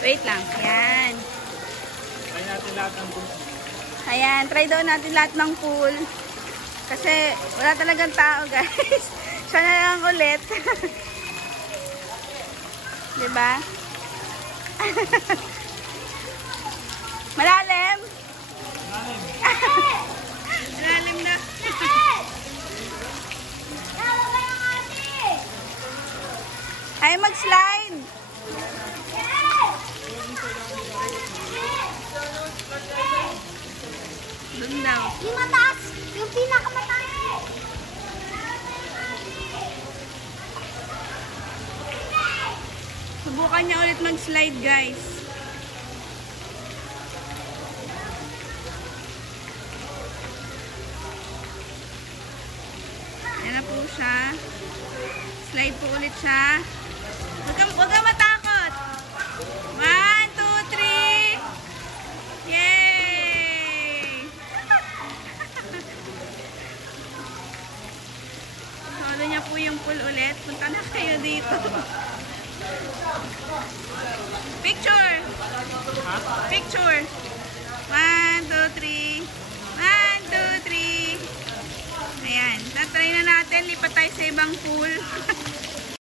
Wait lang. Yan. Try natin lahat ng pool. Ayan, try daw natin lahat ng pool. Kasi wala talagang tao, guys. Siya na lang ulit. Diba? Malalim? Malalim na. Ay, mag-slide. Doon daw. Yung mataas. Yung pinakamataas. Subukan niya ulit mag-slide, guys. Yan na po siya. Slide po ulit siya. Huwag kang matakot. 1, 2, 3. Yay! Solo niya po yung pool ulit. Punta na kayo dito. Picture! Picture! 1, 2, 3. 1, 2, 3. Ayan. Tatry na natin. Lipat tayo sa ibang pool.